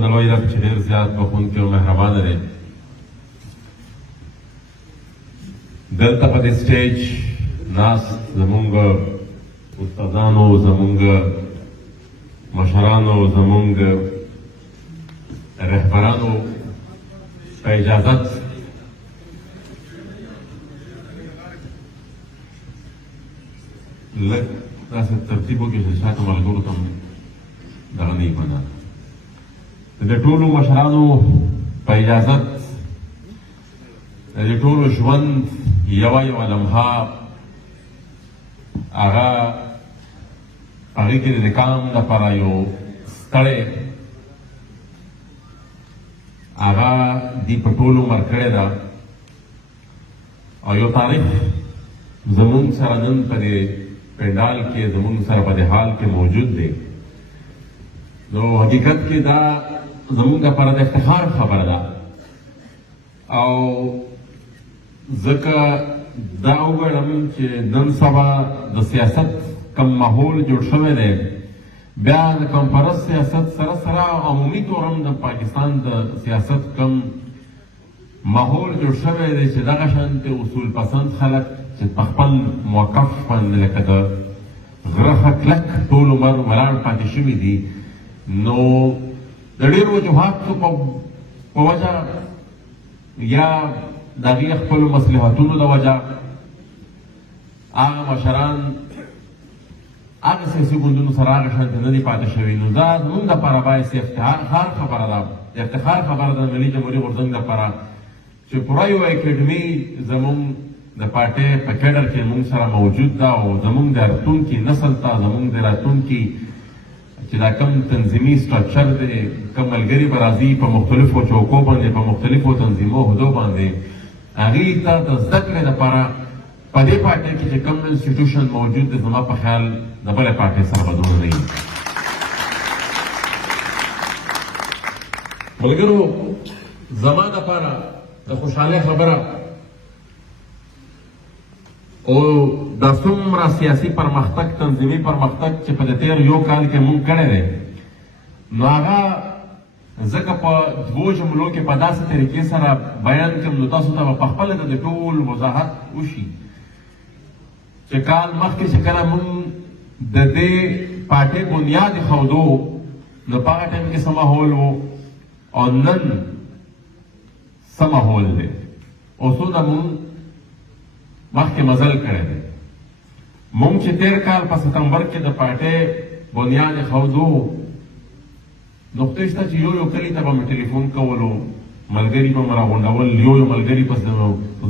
زمونږ د لوی رب چې ډېر زیات بخښونکی او مهربانه دی. دلته په دې سټیج ناست زمونږ استادانو، زمونږ مشرانو، زمونږ رهبرانو په اجازت لږ داسې ترتیب وکړي چې شاته ملګرو ته دغه نه وي پناه. د ټولو مشرانو په اجازت د ټولو ژوند یوه لمحه هغه هغې کې د کام لپاره یو ستړی هغه دې په ټول عمر کړې ده او یو تاریخ زمونږ سره نن په دې پنډال کې زمونږ سره په دې حال کې موجود دی. نو حقیقت کې دا زمونږ لپاره د افتخار خبره ده او ځکه دا وګڼم چې نن سبا د سیاست کم ماحول جوړ شوی دی، بیا د کمپرست سیاست سره سره عمومي طور هم د پاکستان د سیاست کم ماحول جوړ شوی دی چې دغه شانتې اصول پسند خلک چې په خپل موقف باندې لکه د غره ښه کلک ټول عمر ولاړ پاتې شوي دي. نو د ډېرو وجوهاتو په وجه یا د هغې خپلو مصلحتونو د وجه هغه مشران هغه سیاسي ګوندونو سره هغه شانتې نه دي پاتې شوي. نو دا زموږ دپاره باعث افتخار خبره ده، افتخار خبره ده د ملي جمهوري غورځنګ دپاره چې پوره یو اکیډمي زموږ د پارټۍ په کډر کې موږ سره موجود ده او زموږ د راتلونکي نسل ته زموږ د راتلونکي چې دا کم تنظیمي سټرکچر دی، کم ملګري به راځي په مختلفو چوکو باندې، په مختلفو تنظیمو عهدو باندې، هغې ته د زده کړې دپاره په دې پارټۍ کې چې کم انسټیټیوشن موجود دی زما په خیال د بلې پارټۍ سره به دومره نه وي. ملګرو زما دپاره د خوشحالۍ خبره او دا څومره سیاسي پرمختګ، تنظیمي پرمختګ چې په د تېر یو کال کې مونږ کړی دی، نو هغه ځکه په دوو جملو کې په داسې طریقې سره بیان کړم نو تاسو ته به پخپله د ټول وضاحت وشي چې کال مخکې چې کله مونږ د دې پارټۍ بنیاد ایښودو نو په هغه ټایم کې څه ماحول و او نن څه ماحول دی او څونه مونږ مخکې مزل کړی دی. مونږ چې تېر کال په ستمبر کې د پارټۍ بنیاد ایښودو نقطې شته چې یو کلي ته به مې ټلیفون کولو، ملګري به مې راغونډول، یو ملګري پس د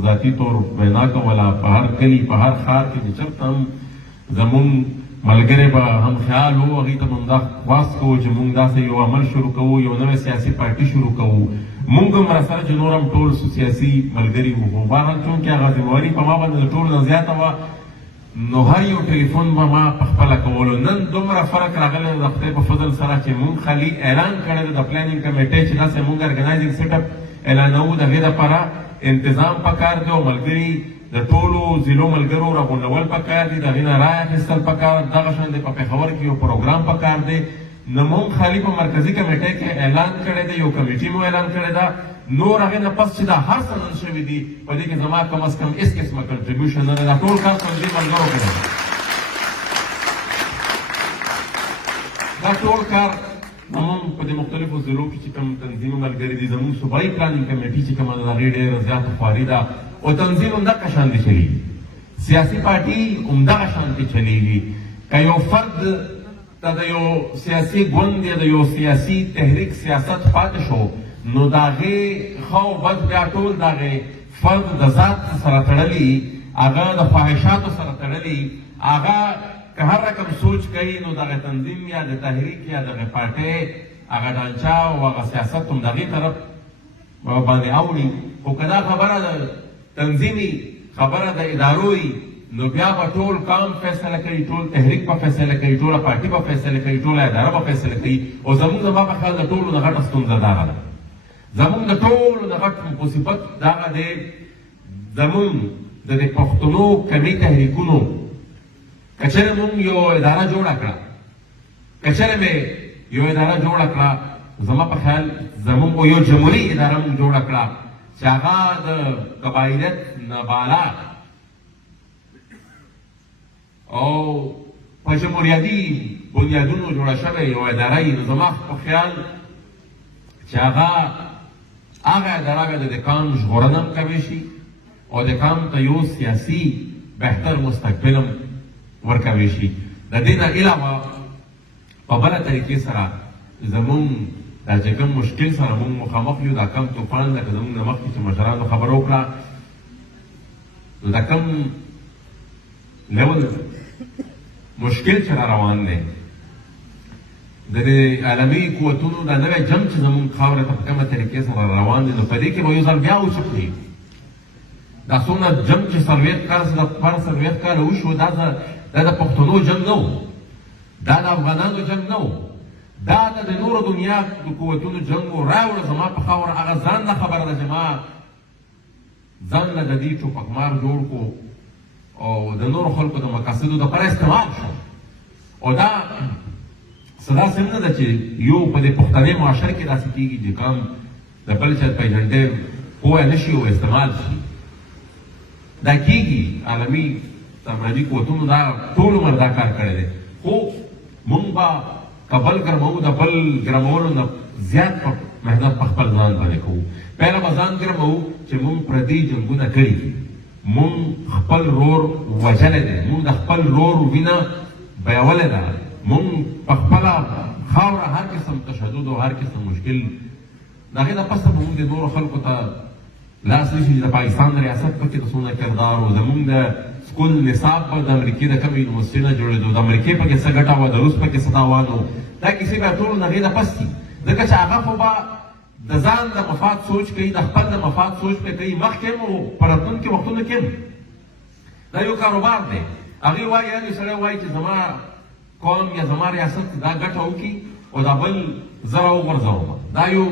ذاتي طور وینا کوله په هر کلي په هر ښار کې چې چېرته هم زمونږ ملګري به هم خیال و، هغوی ته مونږ دا خواست کوو چې مونږ داسې یو عمل شروع کوو، یو نوی سیاسي پارټي شروع کوو. مونږ هم راسره چې نور هم ټول سیاسي ملګري وو، خو بهرحال چونکې هغه ذمهواري په ما باندې د ټولو نه زیاته وه نو هر یو ټلیفون به ما پخپله کولو. نن دومره فرق راغلی د خدای په فضل سره چې مونږ خالي اعلان کړی دی د پلانینګ کمیټۍ چې داسې مونږ ارګنایزینګ سیټ اپ اعلانوو، د هغې دپاره انتظام پکار دی او ملګري د ټولو ضلعو ملګرو راغونډول پکار دي، د هغې نه رایه اخیستل پکار، دغه شان دی په پېښور کې یو پروګرام پکار دی. نو مونږ خالي په مرکزي کمیټۍ کې اعلان کړی دی، یو کمیټي مو اعلان کړی ده، نور هغې نه پس چې دا هر څه نن شوي دي په دې کې زما کم از کم هېڅ قسمه کنټریبیوشن نه دی، دا ټول کار په دې ملګرو کې دی. دا ټول کار زمونږ په دې مختلفو ضلعو کې چې کوم تنظیمي ملګري دي، زمونږ صوبایي پلانینګ کمیټي چې کومه ده د هغې ډېره زیاته خواري ده او تنظیم همدغه شانتې چلېږي، سیاسي پارټي همدغه شانتې چلېږي. که یو فرد ته د یو سیاسي ګوند یا د یو سیاسي تحریک سیاست پاتې شو نو د هغې ښه او بد بیا ټول د هغې فرد د ذات سره تړلي، هغه د خواهشاتو سره تړلي، هغه که هر رقم سوچ کوي نو دغه تنظیم یا د تحریک یا دغه پارټۍ هغه ډانچه او هغه سیاست هم د هغې طرف باندې اوړي. خو که دا خبره د تنظیمي خبره د ادارو وي نو بیا به ټول کام فیصله کوي، ټول تحریک به فیصله کوي، ټوله پارټي به فیصله کوي، ټوله اداره به فیصله کوي. او زموږ زما په خیال د ټولو نه غټه ستونزه دغه ده، زموږ د ټولو نه غټ مصیبت دغه دی، زموږ د دې پښتنو کمي تحریکونو که چېرې مونږ یو اداره جوړه کړه، که چېرې مې یو اداره جوړه کړه زما په خیال زموږ یو جمهوري اداره موږ جوړه کړه چې هغه د قبایلیت نه بالا او په جمهوریتي بنیادونو جوړه شوې یوه اداره وي. نو زما په خیال چې هغه اداره به د دکان ژغورنه هم کولی شي او دکان ته یو سیاسي بهتر مستقبل هم ورکولی شي. د دې نه علاوه په بله طریقې سره زموږ دا چې کوم مشکل سره موږ مخامخ یو دا کم طوفان لکه زموږ نه مخکې چې مشرانو خبره وکړه نو دا کم لیول مشکل چې را روان دی د دې عالمي قوتونو دا نوی جنګ چې زموږ خاوره ته په کومه طریقې سره روان دی نو په دې کې به یو ځل بیا وچکړي. دا څومره جنګ چې څلوېښت کاله وشو دا د پښتنو جنګ نه و، دا د افغانانو جنګ نه و، دا د نورو دنیا د قوتونو جنګ و. راوړه زما په خاوره هغه ځان نه خبره ده چې ما ځان له د دې ټوپکمار جوړ کړو او د نورو خلکو د مقاصدو دپاره استعمال شو. او دا څه داسې نه ده چې یو په دې پښتني معاشره کې داسې کېږي چې کام د بل چا پیژندې پوه نه شي او استعمال شي. دا کېږي، عالمي سامراجي قوتونو دا ټول عمر دا کار کړی دی. خو موږ به که بل ګرموو د بل ګرمولو نه زیات محنت په خپل ځان باندې کوو. پهله به ځان ګرموو چې موږ پردي جنګونه کړي دي، موږ خپل رور وژلی دی، موږ د خپل رور وینه بیولی ده، موږ په خپله خاوره هر قسم تشدد او هر قسم مشکل د هغې نه پسته به موږ د نورو خلکو ته لاس نیسي چې د پاکستان ریاست پکې د څومره کردار و، زموږ د سکول نصاب به د امریکې د کومې یونیورسټۍ نه جوړېدو، د امریکې پکې څه ګټه وه، د روس پکې څه تاوان و. دا کیسې به ټول د هغې نه پس دي، ځکه چې هغه خو به د ځان د مفاد سوچ کوي، د خپل د مفاد سوچ به کوي، مخکې هم او په راتلونکي وختونو کې هم. دا یو کاروبار دی. هغې وایي یعنې سړی وایي چې زما قوم یا زما ریاست دا ګټه وکړي او دا بل زه راوغورځوم. دا یو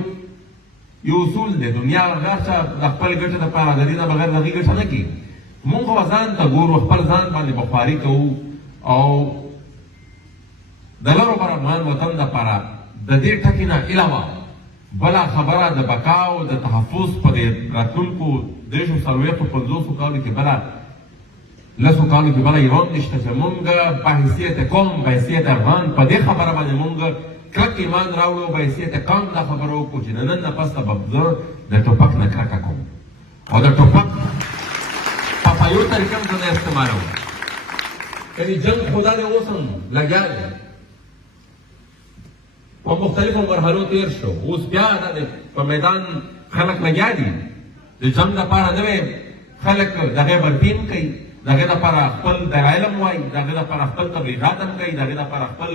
اصول دی. دنیا هر چا د خپل ګټې دپاره د دې نه بغیر د هغې ګټه نه کېږي. موږ به ځان ته ګورو، خپل ځان باندې به خواري کوو او د لرو بر افغان وطن دپاره د دې ټکي نه علاوه بله خبره د بقا او د تحفظ په دې راتلونکو 350 کالو کې بله 10 کالو کې بله ایران نشته چې موږ په حیثیت قوم، په حیثیت افغان په دې خبره باندې موږ کلک ایمان راوړو، په حیثیت قوم دا خبره وکړو چې د نن نه پسته به زه د ټوپک نه کرکه کوم او د ټوپک په یو طریقه هم زه نه استعمالوم. یعنې جنګ خو دا دی اوس هم لګیا دی، په مختلفو مرحلو تیر شو، اوس بیا دا دی په میدان خلک لګیا دي د جنګ دپاره. نوی خلک د هغې برپین کوي، د هغې دپاره خپل دلایل هم وایي، د هغې دپاره خپل تبلیغات هم کوي، د هغې دپاره خپل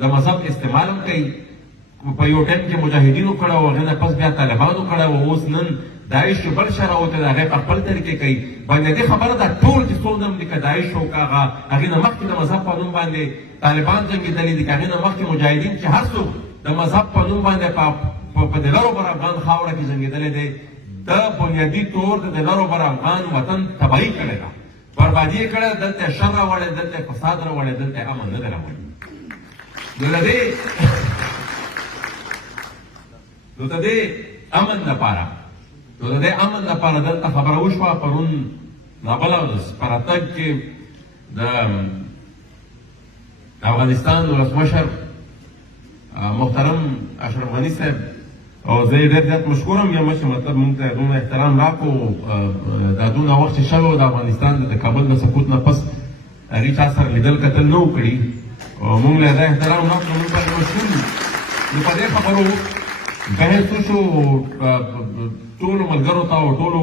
د مذهب استعمال هم کوي. په یو ټایم کې مجاهدینو کړی و، هغې نه پس بیا طالبانو کړی و، اوس نن داعش چې بل شی راوتی دی هغې په خپل طریقې کوي. بنیادي خبره ده ټول چې څوک هم دي که داعش و که هغه هغې نه مخکې د مذهب په نوم باندې طالبان جنګېدلي دي، که هغې نه مخکې مجاهدین چې هر څوک د مذهب په نوم باندې په د لرو بر افغان خاوره کې جنګېدلی دی، د بنیادي طور د لرو بر افغان وطن تباهي کړې ده، بربادي یې کړې ده، دلته شر راوړی، دلته فساد راوړی، دلته امن نه دی راوړی. نو د دې امن لپاره دلته خبره وشوه پرون نابله ورځ په راتګ کې د افغانستان ولسمشر محترم اشرف غني صاحب او زه یې ډېر زیات مشکور یم چې مطلب موږ ته دومره احترام راکړو. دا دونه وخت چې شوی و د افغانستان د کابل د سقوط نه پس هغې چا سره لیدل کتل نه و کړي او موږ له دا احترام راکړو، موږ باندې مشکور یو. نو په دې خبرو بحث وشو، ټولو ملګرو ته او ټولو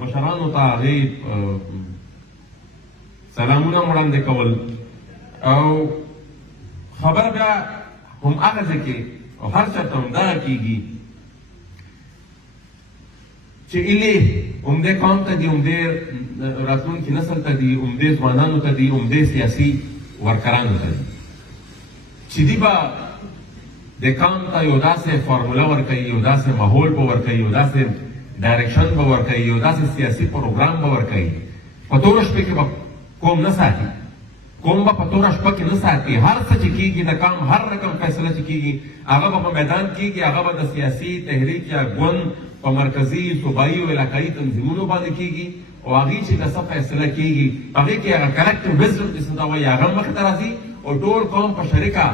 مشرانو ته هغې سلامونه وړاندې کول او خبره بیا هم هغه ځای کې او هر چاته همدغه کېږي چې ایلې عمدې قوم ته دي، عمدې راتلونکي نسل ته دي، عمدې ځوانانو ته دي، عمدې سیاسي ورکرانو ته دي چې دوی به د قوم ته یو داسې فارموله ورکوي، یو داسې ماحول به ورکوي، یو داسې ډایرکشن به ورکوي، یو داسې سیاسي پروګرام به ورکوي. په ټوله شپې کې به قوم نه ساتي، کوم به په توره شپه کې نه ساتي. هر څه چې کېږي د کام هر رقم فیصله چې کېږي هغه به په میدان کېږي، هغه به د سیاسي تحریک یا ګوند په مرکزي صوبایي او علاقایي تنظیمونو باندې کېږي او هغې چې د څه فیصله کېږي هغې کې هغه کلکټیو وزډم چې څه ته وایي هغه مخې ته راځي او ټول قوم په شریکه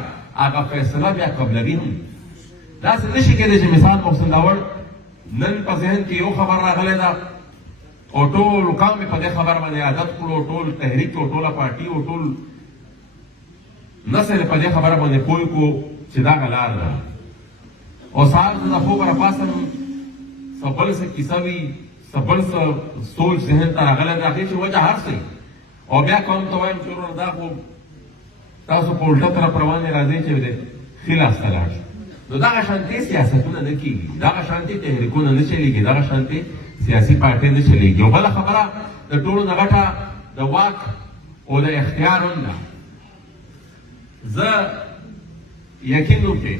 هغه فیصله بیا قبلوي هم. داسې نه شي کېدی چې مثال محسن داوړ نن په ذهن کې یو خبر راغلی ده او ټول قوم په دې خبر باندې عادت کړو، ټول تحریک او ټوله پارټي او ټول نسل په دې خبره باندې پوه کړو چې دا لار ده. او سهار زه د خوبه راپاڅم څه بل څه کیسه وي، څه بل څه سوچ ذهن ته راغلی د هغې چې وجه هر څه او بیا قوم ته وایم چې وروره دا خو تاسو په الټه طرف روانې راځئ چې د ښي لاس ته لاړ شو. نو دغه شانتې سیاستونه نه کېږي، دغه شانتې تحریکونه نه چلېږي، دغه شانتې سیاسي پارټۍ نه چلېږي. او بله خبره د ټولو نه غټه د واک او د اختیار هم ده. زه یقین وکړئ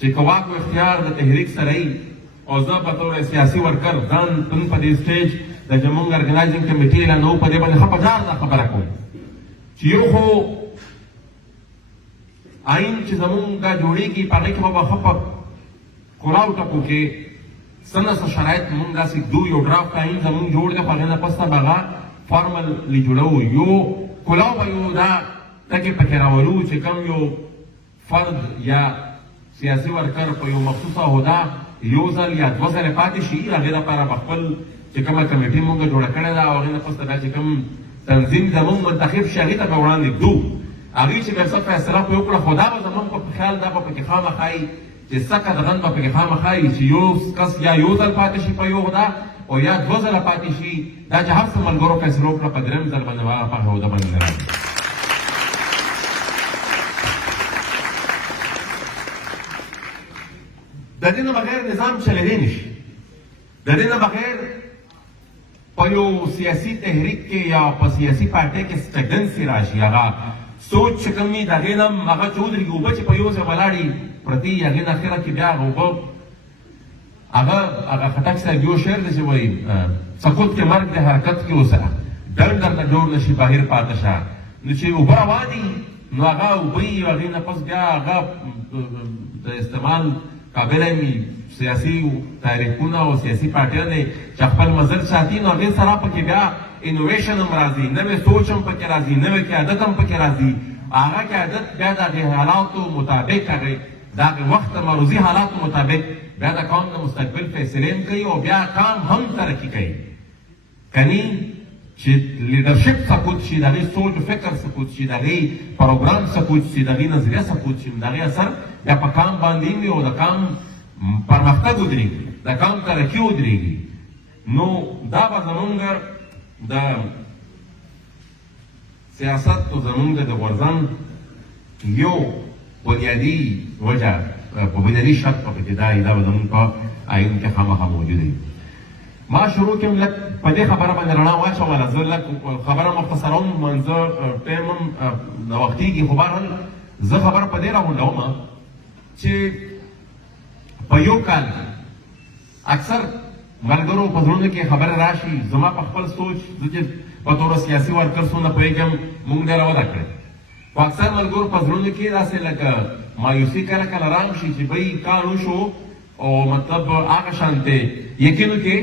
چې که واک او اختیار د تحریک سره وي او زه په طور سیاسي ورکر ځان نن په دې سټیج د زموږ ارګنایزینګ کمیټې اعلانوو په دې باندې ښه په ځان دا خبره کوم چې یو خو آئین چې زموږ جوړېږي په هغې کې به ښه په کولاو ټکو کې څه نه څه شرایط مونږ داسې ږدو. یو ډرافټ آئین زموږ جوړ دی، په هغې نه پس به هغه فارملي جوړوو. یو کولاو به یو دا ټکې پکې راولو چې کوم یو فرد یا سیاسي ورکر په یو مخصوصه عهده یو ځل یا دوه ځلې پاتې شي، هغې دپاره به خپل چې کومه کمیټي مونږ جوړه کړې ده او هغې نه پس بیا چې کوم تنظیم زموږ منتخب شي هغې ته به وړاندې ږدو. هغې چې بیا څه فیصله پرې وکړه خو دا به زموږ په خیال دا به پکې خامخا وي چې سکه دغن به پکې خامخا وي چې یو کس یا یو ځل پاتې شي په یو عهده او یا دوه ځله پاتې شي، دا چې هر څه ملګرو فیصله وکړه په درېیم ځل باندې هغه په عهده باندې نه راځي. د دې نه بغیر نظام چلېدی نه شي. د دې نه بغیر په یو سیاسي تحریک کې یا په سیاسي پارټۍ کې سټګنسي راشي، هغه سوچ چې کوم وي د هغې نه هغه چې ودرېږي اوبه چې په یو ځای ولاړې پرتې وي هغې نه اخره کې بیا هغه اوبه هغه خټک صاحب یو شعر دی چې وایي سقوط کې مرګ د حرکت کې اوسه ډر درته جوړ نه شي بهر پاته شه. نو چې اوبه روانې نو هغه اوبه یي هغې نه پس بیا هغه د استعمال قابل وي. سیاسي تحریکونه او سیاسي پارټیانې چې خپل مزل ساتي نو هغې سره پکې بیا انوویشن هم راځي، نوې سوچ هم پکې راځي، نوې قیادت هم پکې راځي. هغه قیادت بیا د هغې حالاتو مطابق هغې د هغې وخت معروضي حالاتو مطابق بیا د قوم د مستقبل فیصلې هم کوي او بیا قام هم ترقي کوي. کني چې لیډرشپ سقوط شي، د هغې سوچ و فکر سقوط شي، د هغې پروګرام سقوط شي، د هغې نظریه سقوط شي، د هغې اثر بیا په قام باندې وي او د قام پرمختګ ودرېږي، د قام ترقي ودرېږي. نو دا به زمونږ د سیاست او زمونږ د غورځنګ یو بنیادي وجه په بنیادي شرط په کې دا به زمونږ په آیین کې خامخا موجود وي. ما شروع کړم لږ په دې خبره باندې رڼا واچوله. زه لږ خبره مختصره وم، زه ټایم هم ناوختېږي، خو بهرحال زه خبره په دې راغونډوم چې په یو کال کې اکثر ملګرو په زړونو کې خبره راشي. زما په خپل سوچ زه چې په توګه سیاسي ورکر څونه پوهېږم مونږ ډېره وده کړې، خو اکثر ملګرو په زړونو کې داسې لکه مایوسي کله کله رام شي چې بهی کال وشو او مطلب هغه شانتې یقین وکړې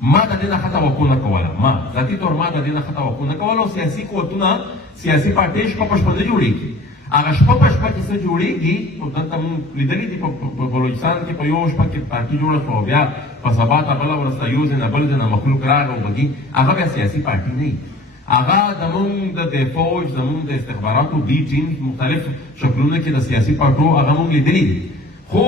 ما د دې نه ښه توقع نه کوله، ما ذاتي طور ما د دې نه ښه توقع نه کوله. او سیاسي قوتونه سیاسي پارټۍ شپه په شپه نه جوړېږي. هغه شپه په شپه کې څه جوړېږي نو دلته مونږ لیدلي دي په بلوچستان کې په یو شپه کې پارټي جوړه شوه، بیا په سبا ته بله ورځ ته یو ځای نه بل ځای نه مخلوق راغی او بګي هغه بیا سیاسي پارټي نه وي. هغه زمونږ د فوج زمونږ د استخباراتو بي ټیم مختلف شکلونه کې د سیاسي پارټو هغه مونږ لیدلي دي. خو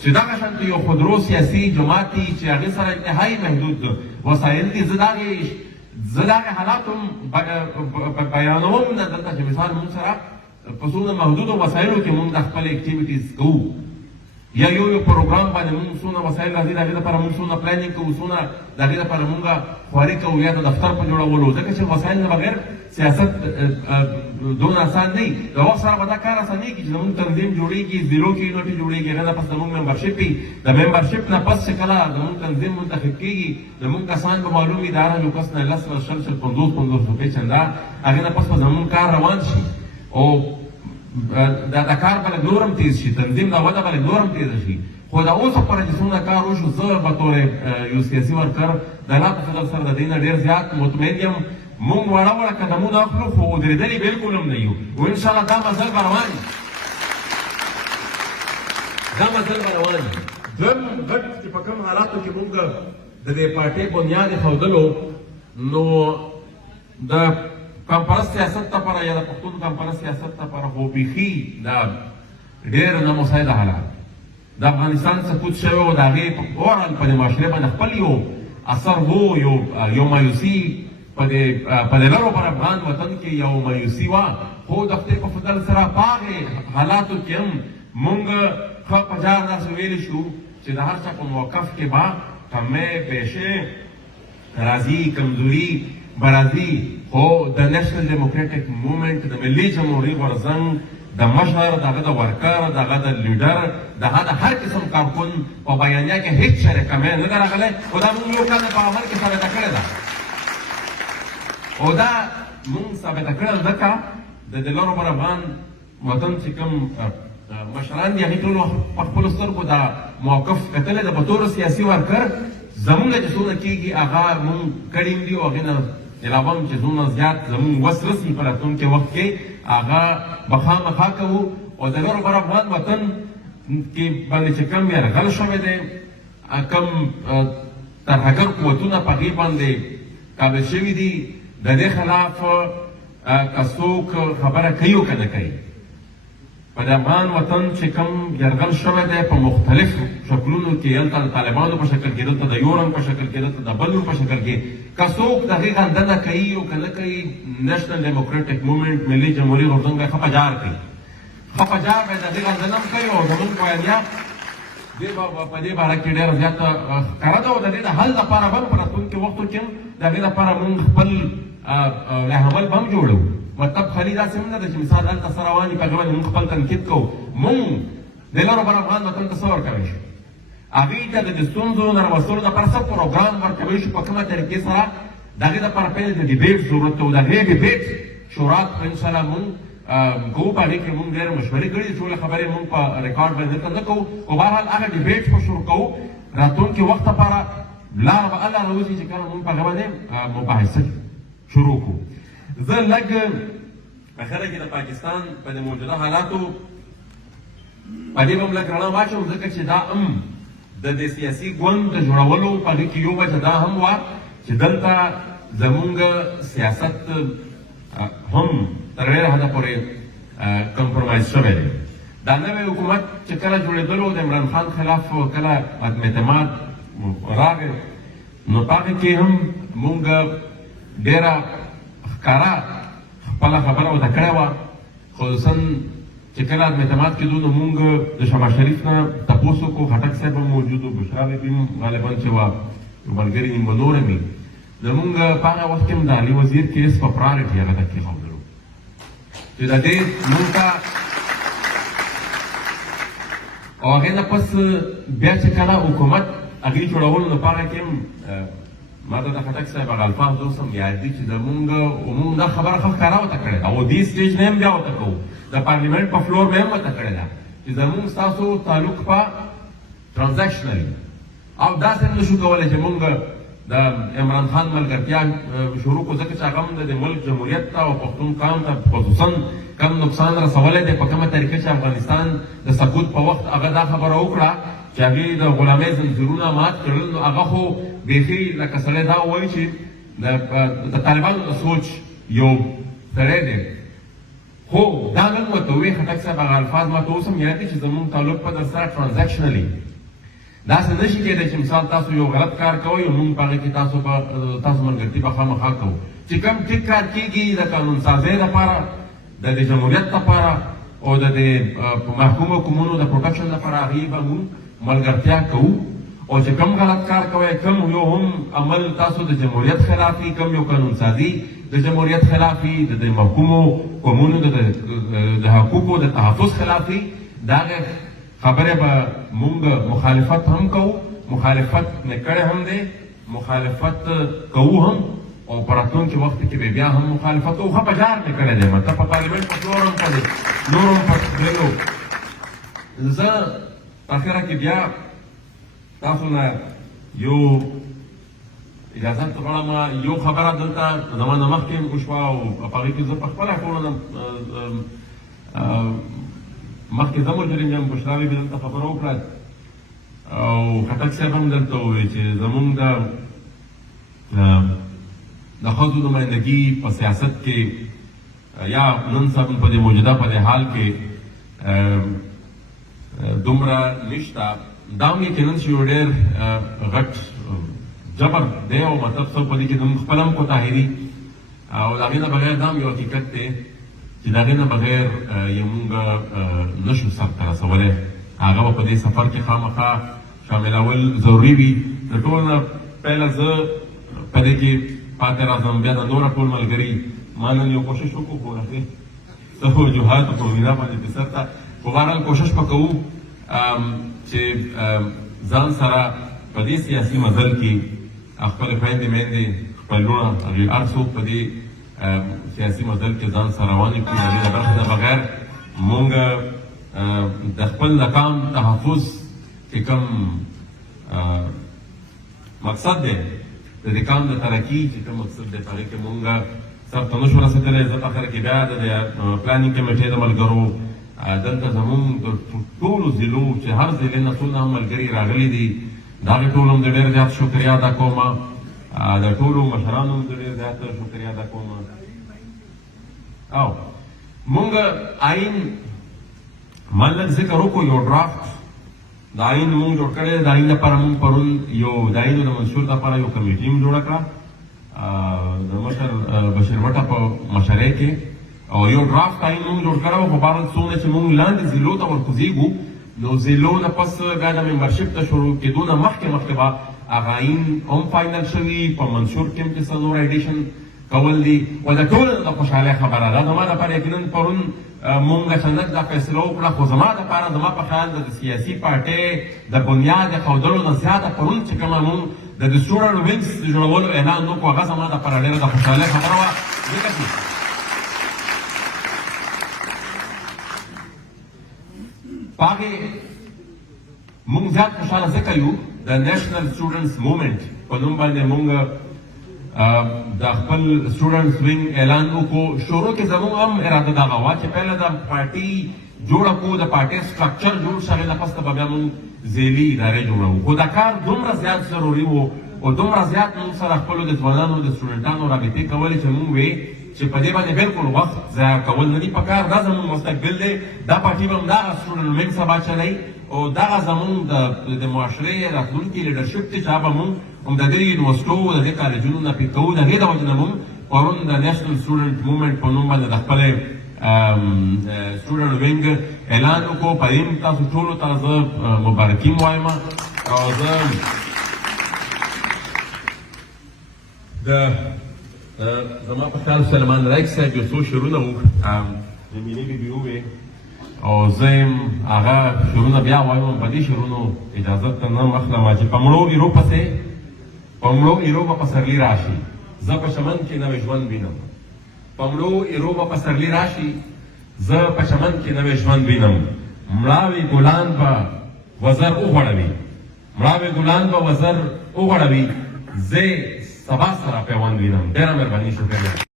چې دغه شانته یو خودرو سیاسي جماعت دي چې هغې سره انتهایي محدود وسایل دي. زه د هغې حالات هم بیانوم نه دلته چې مثال مونږ سره په څومره محدودو وسایلو کې مونږ د خپل اکټیویټیز کوو یا یو پروګرام باندې مونږ څومره وسایل راځي د هغې لپاره مونږ څومره پلانینګ کوو، څومره د هغې لپاره مونږ خواري کوو یا د دفتر په جوړولو، ځکه چې وسایل نه بغیر سیاست دون آسان دی د وخت سره به دا کار اسانېږي چې زموږ تنظیم جوړېږي زیرو کې یونټي جوړېږي هغه نه پس زموږ ممبرشپ وي د ممبرشپ نه پس چې کله زموږ تنظیم منتخب کېږي زموږ کسان به معلوم وي د هر یو کس نه 10 شل 50 روپۍ چنده هغې نه پس به زموږ کار روان شي او دا کار به لږ نور هم تېز شي تنظیم دا وده به لږ نور هم تېزه شي خو دا اوسه پورې چې څومره کار وشو زه به طور یو سیاسي ورکر د الله په فضل سره د دې نه ډېر زیات مطمئن یم مونږ وړه وړه قدمونه اخلو خو ودرېدلي بالکل هم نه یو او انشاءالله دا مزل به روان وي دویم غټ چې په کوم حالاتو کې مونږ د دې پارټۍ بنیاد ښودلو نو د کمپرس سیاست لپاره یا د پښتون کمپرس سیاست لپاره خو بیخي دا ډېر نامساعده حالات د افغانستان سقوط شوی و د هغې اورال په دې معاشرې باندې خپل یو اثر و یو مایوسي په دې لرو پر افغان وطن کې یو مایوسي وه خو د خدای په فضل سره په هغې حالاتو کې هم مونږ ښه په جار داسې ویلی شو چې د هر چا په موقف کې به کمۍ پیشې راځي کمزوري به راځي خو د نیشنل ډیموکریټک موومنټ د ملي جمهوري غورځنګ د مشر دغه د ورکر دغه د لیډر دغه د هر قسم کارکن په بیانیه کې هیڅ شی کمی نه ده راغلی خو دا مونږ یو کال په عمل کې ثابته کړې ده او دا مونږ ثابته کړل ځکه د لرو بر افغان وطن چې کوم مشران دي هغې ټولو په خپلو سترګو دا موقف کتلی ده په طور سیاسي ورکر زمونږ چې څومره کېږي هغه مونږ کړي دي او هغې نه علاوه هم چې څومره زیات زمونږ وس رسي په راتلونکي وخت کې هغه به خامخا کوو او د لرو بر افغان وطن کې باندې چې کوم یرغل شوی دی کوم ترهګر قوتونه په هغې باندې قابل شوي دي د دې خلاف که څوک خبره کوي او که نه کوي په د افغان وطن چې کوم یرغل شوی دی په مختلفو شکلونو کې هلته د طالبانو په شکل کې دلته د یو رنګ په شکل کې دلته د بل نوم په شکل کې که څوک د هغې غندنه کوي او که نه کوي نیشنل ډیموکریټک موومنټ ملي جمهوري غورځنګ به یې ښه په جار کوي ښه په جار به یې د هغې غندنه هم کوي او زموږ بیانیه دې به په دې باره کې ډېره زیاته ښکاره ده او د دې د حل لپاره به هم په راتلونکي وختو کې د هغې لپاره مونږ خپل رهبل به هم جوړوو مطلب خالي داسې هم نه ده چې مثال هلته څه روان وي په هغې باندې مونږ خپل تنقید کوو مونږ د لرو بر افغان وطن ته څه ورکوی شو هغې ته د ستونزو نه راوستلو دپاره څه پروګرام ورکوی شو په کومه طریقې سره د هغې دپاره پهل د ډیبیټ ضرورت ده او د هغې ډیبیټ شورا انشاءالله مونږ کوو په هغې کې مونږ ډېرې مشورې کړي دي ټولې خبرې مونږ په ریکارډ باندې دلته نه کوو خو بهرحال هغه ډیبیټ خو شروع کوو راتلونکي وخت لپاره لاره به الله راوځي چې کله مونږ په هغه باندې مباحثه شروع کړو زه لږ په اخره کې د پاکستان په د موجوده حالاتو په دې به هم لږ رڼا واچوم ځکه چې دا هم د دې سیاسي ګوند د جوړولو په هغې کې یو وجه دا هم وه چې دلته زمونږ سیاست هم تر ډېره حده پورې کمپرومایز شوی دی دا نوی حکومت چې کله جوړېدلو د عمران خان خلاف کله عدم اعتماد راغی نو په هغې کې هم مونږ ډېره ښکاره خپله خبره ورته کړې وه خصوصا چې کله عدم اعتماد کېدو نو مونږ د شهباز شریف نه تپوس وکړو خټک صاحب هم موجود و بشرا بیبي هم غالبا چې وه ملګري هم نور هم وي زمونږ په هغه وخت کې هم د علي وزیر کیس په پرایورټي هغه ته کېښودلو چې د دې مونږ ته او هغې نه پس بیا چې کله حکومت هغې جوړولو نو په هغه کې هم ما ته د خټک صاحب هغه الفاظ اوس هم یاد دي چې زمونږ عموم دا خبره ښه ښکاره ورته کړې ده او دې سټیج نه هم بیا ورته کوو د پارلیمنټ په فلور به هم ورته کړې ده چې زمونږ ستاسو تعلق په ټرانزیکشنل او داسې هم نشو کولی چې مونږ د عمران خان ملګرتیا شروع کړو ځکه چې هغه هم د ملک جمهوریت ته او پښتون قام ته خصوصا کم نقصان رسولی دی په کومه طریقه چې افغانستان د سقوط په وخت هغه دا خبره وکړه چې هغې د غلامۍ زنځیرونه مات کړل نو هغه خو بیخي لکه سړی دا ووایي چې د طالبانو د سوچ یو سړی دی خو دا نن ورته ووایي خټک صاحب هغه الفاظ ما ته اوس هم یاد دي چې زموږ تعلق په در سره ټرانزیکشنلي داسې نه شي کېدی چې مثال تاسو یو غلط کار کوئ او مونږ په هغې کې تاسو ملګرتي به خامخا کوو چې کوم ټیک کار کېږي د قانون سازۍ لپاره د جمهوریت لپاره او د محکوم حکومونو د پروټکشن لپاره هغې به مونږ ملګرتیا کوو او چې کوم غلط کار کوئ کوم یو هم عمل تاسو د جمهوریت خلاف وي کوم یو قانون سازي د جمهوریت خلاف وي، د محکومو قومونو د حقوقو د تحفظ خلاف وي، د هغې خبرې به موږ مخالفت هم کوو، مخالفت مې کړی هم دی، مخالفت کوو هم، او په راتلونکي وخت کې به بیا هم مخالفت کوو. ښه په جار مې کړی دی، مطلب په پارلیمنټ کې نور هم کړی، نور هم پټېدلو. زه په اخره کې بیا تاسو نه یو اجازت غواړم، یو خبره دلته زما نه مخکې وشوه او په هغې کې زه په خپله ټوله مخکې زه مجرم یم، بشرا بي دلته خبره وکړه او خټک صاحب هم دلته وویل چې زمونږ د ښځو نمایندګي په سیاست کې یا نن سبا په دې موجوده په دې حال کې دومره نشته. دا هم یقیناً چې یو ډېر غټ جبر دی او مطلب څه په دې کې زموږ خپل هم کوتاهي دي او د هغې نه بغیر دا هم یو حقیقت دی چې د هغې نه بغیر یو موږ نشو سرته رسولی. هغه به په دې سفر کې خامخا شاملول ضروري وي. د ټول نه پیله زه په دې کې پاتې راځم، بیا د نوره ټول ملګري ما نن یو کوشش وکړو خو هغې څه وجوهاتو په وینا باندې په سر ته، خو بهرحال کوشش به کوو چې ځان سره په دې سیاسي مزل کې خپلې خویندې میندې خپل لوڼه هر څوک په دې سیاسي مزل کې ځان سره روانې کړو. د دې نه برخې نه بغیر موږ د خپل ناکام تحفظ چې کوم مقصد دی، د دې کام د ترقي چې کوم مقصد دی، په هغې کې موږ سرته نشو رسېدلی. زه په اخره کې بیا د پلانینګ کمیټې د ملګرو دلته زموږ د ټولو ضلعو چې هر ضلع نه څومره هم ملګري راغلي دي، د هغې ټولو هم د ډېر زیات شکریا ادا کوم، د ټولو مشرانو هم د ډېر زیات شکریا ادا کوم. او موږ آئین ما لږ ذکر وکړو، یو ډرافټ د آئین موږ جوړ کړی. د آئین لپاره موږ پرون یو د آئینو د منشور لپاره یو کمیټي هم جوړه کړه د مشر بشیر بټه په مشرۍ کې، او یو ډرافټ آئین موږ جوړ کړی و. خو بهرحال څومره چې موږ لاندې ضلعو ته ورکوزېږو نو ضلعو نه پس بیا د ممبرشپ ته شروع کېدو نه مخکې به هغه آئین هم فاینل شوي، په منشور کې هم چې څه نور ایډیشن کول دي. و د ټولو د خوشحالۍ خبره ده. زما لپاره یقیناً پرون مونږ اچانک دا فیصله وکړه، خو زما لپاره زما په خیال د سیاسي پارټۍ د بنیاد ایښودلو نه زیاته پرون چې کومه مونږ د سټوډنټ وینګز د جوړولو اعلان وکړو، هغه زما لپاره ډېره د خوشحالۍ خبره وه. ځکه چې په هغې مونږ زیات خوشحاله ځکه یو د نیشنل سټوډنټس موومنټ په نوم باندې مونږ د خپل سټوډنټس وینګ اعلان وکړو. شروع کې زموږ هم اراده دغه وه چې پهله د پارټي جوړه کړو، د پارټۍ سټرکچر جوړ شي، هغې نه پس به بیا مونږ ذیلي ادارې جوړوو. خو دا کار دومره زیات ضروري و او دومره زیات مونږ سره خپلو د ځوانانو د سټوډنټانو رابطې کولې چې مونږ وې چې په دې باندې بالکل وخت ضایع کول نه دي پکار. دا زموږ مستقبل دی. دا پارټي به همدغه سټوډنټ وینګ سبا چلوي او دغه زموږ د معاشرې راتلونکي لیډرشپ دی چې هغه به مونږ هم د دې یونیورسټو د دې کالجونو نه پېک کوو. د هغې د وجې نه مونږ پرون د نیشنل سټوډنټ موومنټ په نوم باندې د خپلې سټوډنټ وینګ اعلان وکړو. په دې تاسو ټولو ته زه مبارکي وایم او زه زما په خیال سلمان لایق صاحب یو څو شعرونه وو د مینې بیبي ووې او زه یم هغه شعرونه بیا وایم. په دې شعرونو اجازت ته نه اخلم چې په مړو ایرو پسې په مړو ایرو به پسرلي راشي، زه په چمن کې نوی ژوند وینم. په مړو ایرو به پسرلي راشي، زه په چمن کې نوی ژوند وینم. مړاوي ګلان به وزر وغوړوي، مړاوي ګلان به وزر وغوړوي، زه سبا سره پیوند وینم. ډېره مهرباني، شکریه.